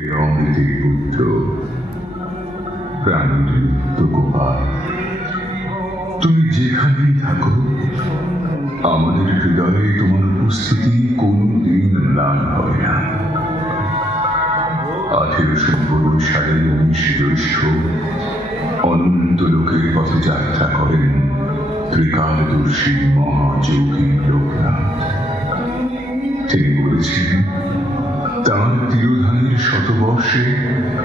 অমৃতের পুত্র প্রাণীর নিত্য গোপাল, তুমি যেখানেই থাকো আমাদের হৃদয়ে তোমার উপস্থিতি কোনদিন ম্লান হয় না। 1892 সালে 19 জ্যৈষ্ঠ অনন্ত লোকের পথে যাত্রা করেন ত্রিকালদর্শী মহাযোগী লোকনাথ। তিনি বলেছিলেন তাঁর তিরোধানের শতবর্ষে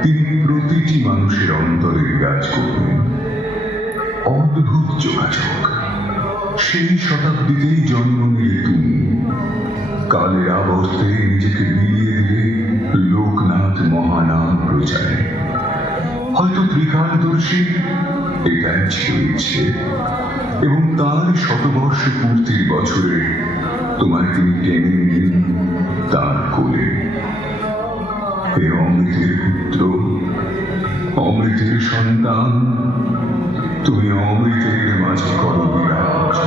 তিনি প্রতিটি মানুষের অন্তরে বিরাজ করবেন। অদ্ভুত যোগাযোগ। সেই শতাব্দীতেই জন্ম নিলে তুমি, কালের আবর্তে নিজেকে বিলিয়ে দিলে লোকনাথ মহানাম প্রচারে। হয়তো ত্রিকালদর্শী এটাই ছিল ইচ্ছে, এবং তার শতবর্ষ পূর্তির বছরে তোমায় তিনি টেনে নিলেন তার কোলে। হে অমৃতের পুত্র, অমৃতের সন্তান, তুমি অমৃতের মাঝে করো বিরাজ।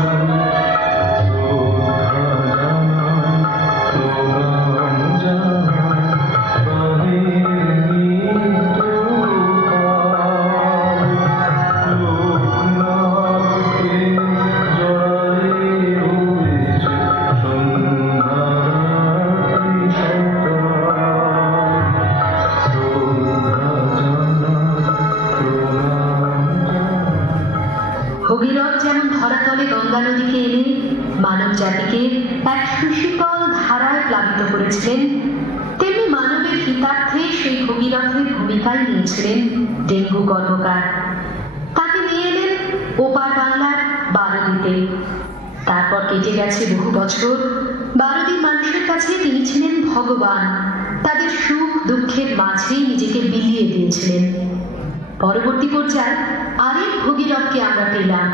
ভগীরথ যেমন ধরাতলে গঙ্গা নদীকে এনে মানব জাতিকে এক সুশীতল ধারায় প্লাবিত করেছিলেন, তেমনি মানবের হিতার্থে সেই ভগীরথের ভূমিকায় নিয়েছিলেন ডেঙ্গু কর্মকার। তাকে নিয়ে এলেন ওপার বাংলার বারোদিতে। তারপর কেটে গেছে বহু বছর। বারোদির মানুষের কাছে তিনি ছিলেন ভগবান। তাদের সুখ দুঃখের মাঝেই নিজেকে বিলিয়ে দিয়েছিলেন। পরবর্তী পর্যায়ে আরেক ভগীরথকে আমরা পেলাম।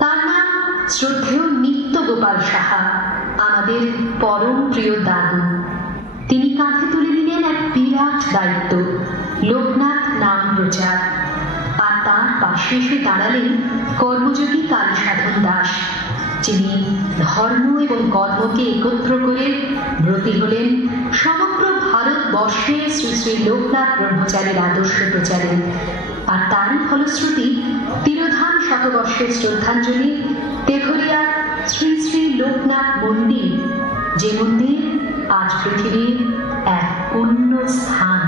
তার নাম শ্রদ্ধেয় নিত্য গোপাল সাহা, আমাদের পরম প্রিয় দাদু। তিনি কাঁধে তুলে নিলেন এক বিরাট দায়িত্ব, লোকনাথ নাম প্রচার। আর তার পাশে এসে দাঁড়ালেন কর্মযোগী কালীসাধন দাস, যিনি ধর্ম এবং কর্মকে একত্র করে ব্রতী হলেন সমগ্র ভারতবর্ষে শ্রী শ্রী লোকনাথ ব্রহ্মচারীর আদর্শ প্রচারে। আর তারই ফলশ্রুতি তিরোধান শতবর্ষের শ্রদ্ধাঞ্জলি তেঘরিয়ার শ্রী শ্রী লোকনাথ মন্দির, যে মন্দির আজ পৃথিবীর এক পুণ্য স্থান।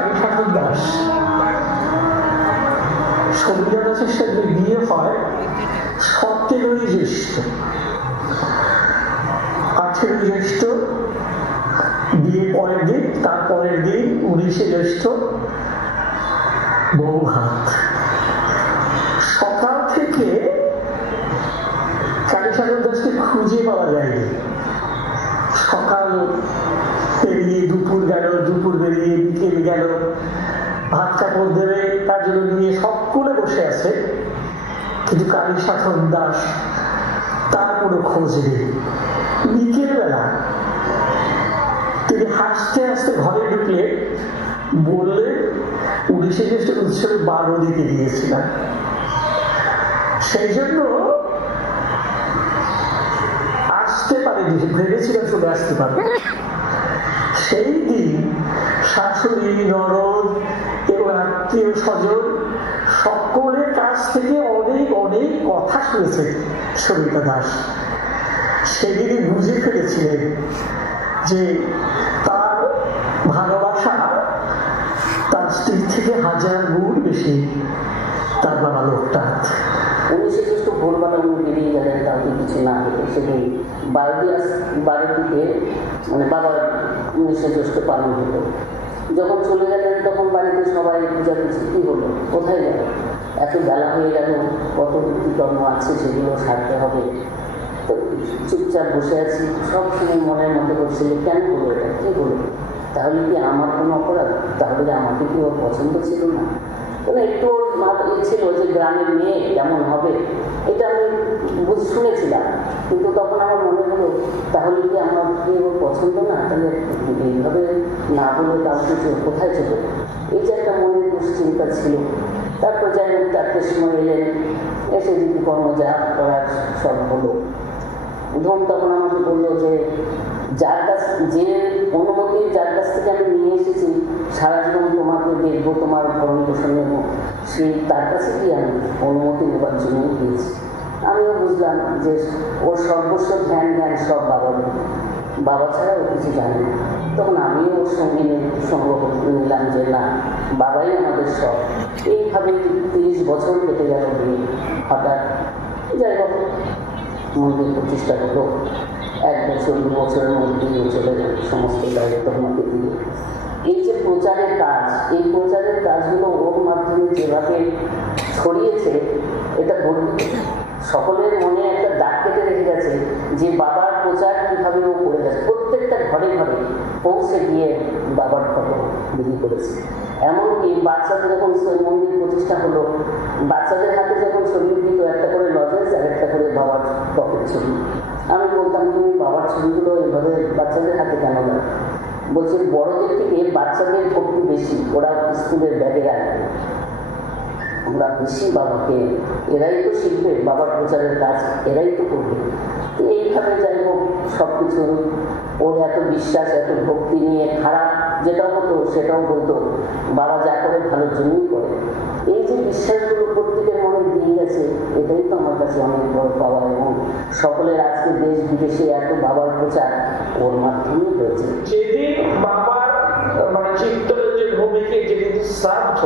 কালীসাধন দাস। সবিতা দাসের সাথে বিয়ে হয় 17ই জ্যৈষ্ঠ। 18 জ্যৈষ্ঠ বিয়ে পরের দিন, তার পরের দিন 19শে জ্যৈষ্ঠ বউ ভাত। সকাল থেকে কালীসাধন দাসকে খুঁজে পাওয়া যায়নি। সকাল পেরিয়ে দুপুর গেল, দুপুর বেরিয়ে বিকেল গেল, ভাত কাপড় দেবে তার জন্য নিয়ে সকলে বসে আছে, কিন্তু কালীসাধন দাস তার কোনো খোঁজ নেই। বিকেল বেলা তিনি হাসতে হাসতে ঘরে ঢুকলে বললেন 19শে জ্যৈষ্ঠ উৎসবে 12 দিতে গিয়েছিলাম, সেই জন্য আসতে পারেনি, ভেবেছিলাম চলে আসতে পারবে। সেই দিন শাশুড়ি, ননদ এবং আত্মীয় স্বজন সকলের কাছ থেকে অনেক অনেক কথা শুনেছে সবিতা দাস। সেদিনই বুঝে ফেলেছিলেন যে তার ভালোবাসা তার স্ত্রীর থেকে 1000 গুণ বেশি তার বাবা লোকনাথ। 19শে জ্যৈষ্ঠ ভোরবেলা উনি বেরিয়ে গেলেন, কাউকে কিছু না হেঁটে। সেদিন 12টিতে মানে বাবার 19শে জ্যৈষ্ঠ পালন হলো। যখন চলে গেলেন তখন বাড়িতে সবাই পূজা করছে, কি হলো, কোথায় গেল, এত বেলা হয়ে গেল, কত কর্ম আছে সেগুলো সারতে হবে। তো চুপচাপ বসে আছি, সব সময় মনের মতো করছিল কেন হলো এটা, কি হলো, তাহলে কি আমার কোনো অপরাধ, তাহলে আমাকে কি ওর পছন্দ ছিল না? মানে একটু ছিল যে গ্রামের মেয়ে কেমন হবে, এটা আমি শুনেছিলাম, কিন্তু তখন আমার মনে হলো তাহলে কি আমার কি ওর পছন্দ না, তাহলে এইভাবে না বলে কাউকে কোথায় চলে, এই যে একটা মনের দুশ্চিন্তা ছিল। তারপর যাই হোক 4টের সময় এলেন, এসে যদি কর্ম যা করার সব হলো। ধন তখন আমাকে বললো যে যার কাছ যে অনুমতি যার কাছ থেকে আমি নিয়ে এসেছি, সারা জীবন তোমাকে দেখবো, তোমার ভরণ পোষণ নেবো, সেই তার কাছে কি আমি অনুমতি নেবার জন্যই দিয়েছি। আমিও বুঝলাম যে ওর সর্বস্ব ধ্যান সব বাবা ছাড়া ও কিছু জানে না। তখন আমিও ওর সঙ্গে সঙ্গ নিলাম যে না, বাবাই আমাদের সব। এইভাবে 30 বছর কেটে গেল বিয়ে। হঠাৎ যাই হোক মন্দির প্রতিষ্ঠা হলো। 1 বছর 2 বছরের মধ্যেই চলে গেল সমস্ত দায়িত্ব আমাকে দিয়ে। এই যে প্রচারের কাজ, এই প্রচারের কাজগুলো ওর মাধ্যমে যেভাবে ছড়িয়েছে, এটা গর্বিত। সকলের মনে একটা দাগ কেটে রেখে গেছে যে বাবার প্রচার কিভাবে ও করে গেছে। প্রত্যেকটা ঘরে ঘরে পৌঁছে গিয়ে বাবার ফটো বিলি করেছে। এমনকি বাচ্চাদের যখন মন্দির প্রতিষ্ঠা হলো, বাচ্চাদের হাতে যখন ছবি দিত, একটা করে লজেন্স আর একটা করে বাবার পকেট ছবি। আমি বলতাম তুমি বাবার ছবিগুলো এইভাবে বাচ্চাদের হাতে কেন দেয়? বলছে বড়দের থেকে বাচ্চাদের ভক্তি বেশি, ওরা স্কুলের ব্যাগে রাখবে, আমরা বেশি বাবাকে, এরাই তো শিখবে, বাবার প্রচারের কাজ এরাই তো করবে। তো এইভাবে যাই হোক সব কিছু ওর এত বিশ্বাস, এত ভক্তি নিয়ে খারাপ যেটাও হতো সেটাও বলতো, বাবা যা করে ভালোর জন্যই করে। এই যে বিশ্বাসগুলো প্রত্যেকের মনে দিয়ে গেছে, এটাই তো আমার কাছে অনেক বড় পাওয়া। এবং সকলের আজকে দেশ বিদেশে এত বাবার প্রচার ওর মাধ্যমেই হয়েছে। যেদিন বাবার মানে চিত্তরঞ্জন ভূমিকে যেদিন শ্রাদ্ধ,